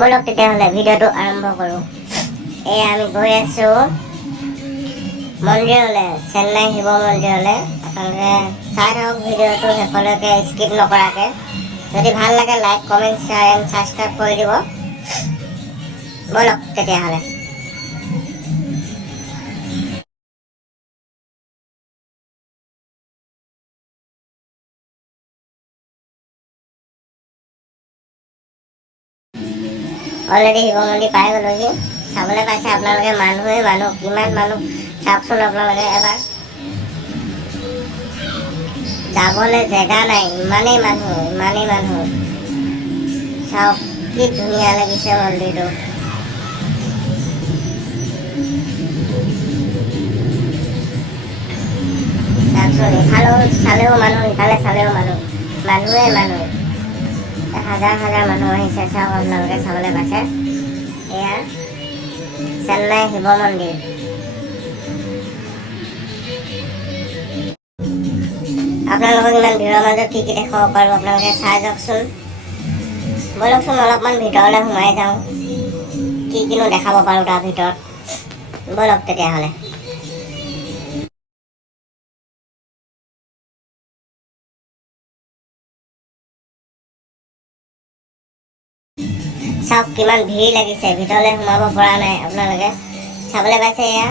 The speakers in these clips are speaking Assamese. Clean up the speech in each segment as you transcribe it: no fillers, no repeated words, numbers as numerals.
বলক তেতিয়াহ'লে ভিডিঅ'টো আৰম্ভ কৰোঁ। এয়া আমি গৈ আছোঁ মন্দিৰলৈ, চেন্নাই শিৱ মন্দিৰলৈ। আপোনালোকে চাই থাকক ভিডিঅ'টো শেষলৈকে, স্কিপ নকৰাকৈ। যদি ভাল লাগে like, comment, share and subscribe কৰি দিব। বলক তেতিয়াহ'লে। অলৰেডি শিৱ মন্দিৰ পাই গ'লোহি। চাবলৈ পাইছে আপোনালোকে, মানুহেই মানুহ, কিমান মানুহ চাওকচোন আপোনালোকে এবাৰ। যাবলৈ জেগা নাই, ইমানেই মানুহ। চাওক কি ধুনীয়া লাগিছে মন্দিৰটো। চাওকচোন, ইফালেও চালেও মানুহ, ইফালে চালেও মানুহ, মানুহেই মানুহ। হাজাৰ হাজাৰ মানুহ আহিছে, চাওক আপোনালোকে চাবলৈ পাইছে। এয়া চেন্নাই শিৱ মন্দিৰ। আপোনালোকক ইমান ভিৰৰ মাজত কি দেখাব পাৰোঁ আপোনালোকে চাই যাওকচোন। বলকচোন অলপমান ভিতৰলৈ সোমাই যাওঁ, কিনো দেখাব পাৰোঁ তাৰ ভিতৰত। বলক তেতিয়াহ'লে। চাওক কিমান ভিৰ লাগিছে, ভিতৰলৈ সোমাব পৰা নাই আপোনালোকে চাবলৈ পাইছে। এয়া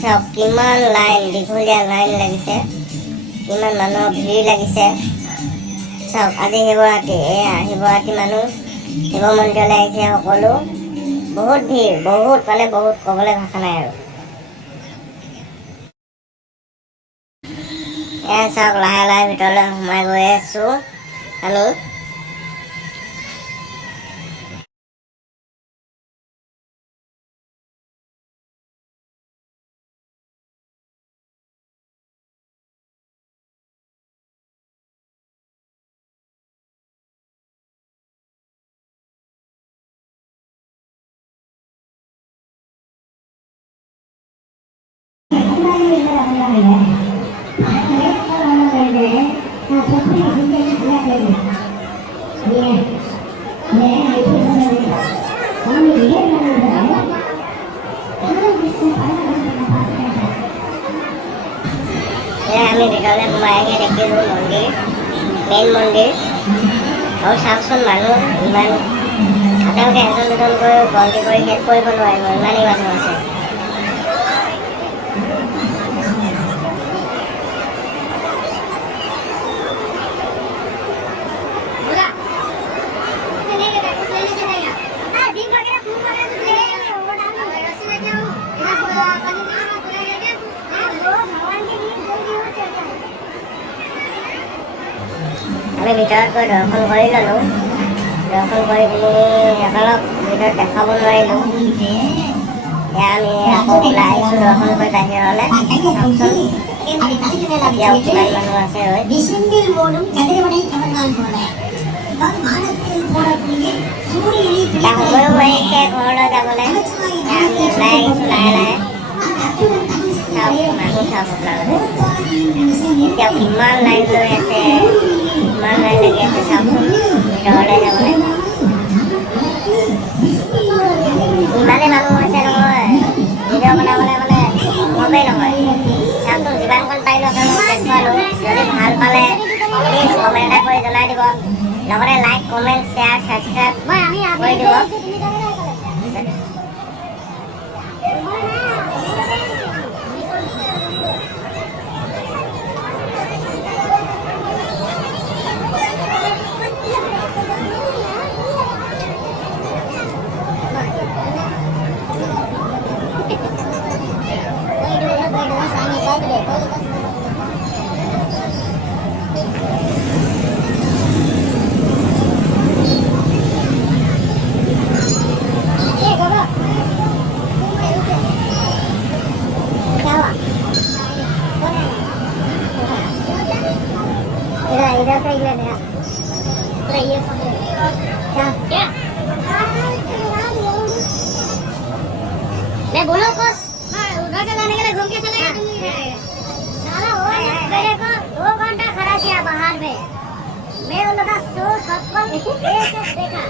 চাওক কিমান লাইন, দীঘলীয়া লাইন লাগিছে, কিমান মানুহৰ ভিৰ লাগিছে। চাওক আজি শিৱৰাত্ৰি, এয়া শিৱৰাত্ৰি মানুহ শিৱ মন্দিৰলৈ আহিছে সকলো। বহুত ভিৰ, বহুত ক'বলৈ ভাষা নাই আৰু। এয়া চাওক লাহে লাহে ভিতৰলৈ সোমাই গৈ আছোঁ আমি। আমি ভিতৰলৈ সোমাই আহি দেখিলোঁ মন্দিৰ, মেইন মন্দিৰ। আৰু চাওকচোন মানুহ ইমান, আপোনালোকে এজন দুজনকৈ গন্তি কৰি শেষ কৰিব নোৱাৰিব, ইমানেই মানুহ আছে। আমি ভিতৰত গৈ দৰ্শন কৰি ল'লোঁ। দৰ্শন কৰি পিনি আপোনালোক ভিতৰত দেখাব নোৱাৰিলোঁ। এয়া আমি আকৌ ওলাই আহিছোঁ দৰ্শন কৰি বাহিৰলৈ। চাওকচোন এতিয়াও কিমান মানুহ আছে। সময়ো আহিছে ঘৰলৈ যাবলৈ। আমি ওলাই আহিছোঁ লাহে লাহে। চাওক মানুহ, চাওক আপোনালোকে এতিয়াও কিমান লাইন লৈ আছে, কিমান লাইন লাগি আছে চাওকচোন ভিতৰলৈ যাবলৈ। ইমানেই মানুহ হৈছে নহয়, ভিডিঅ' বনাবলৈ সম্ভৱেই নহয়। চাওকচোন যিমানখন পাৰিলোঁ আপোনালোকক দেখুৱালোঁ। যদি ভাল পালে প্লিজ কমেণ্ট এটা কৰি জনাই দিব। লগতে লাইক, কমেণ্ট, শ্বেয়াৰ, ছাবস্ক্ৰাইব কৰি দিব। इधर से ले लेना तो ये सब क्या मैं बोलो बस उधर से जाने के लिए घूम के चलेगा साला हो मेरे को 2 घंटा खड़ा किया बाहर में मैं बोला 156 ये सब देखा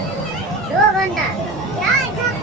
2 घंटा क्या इतना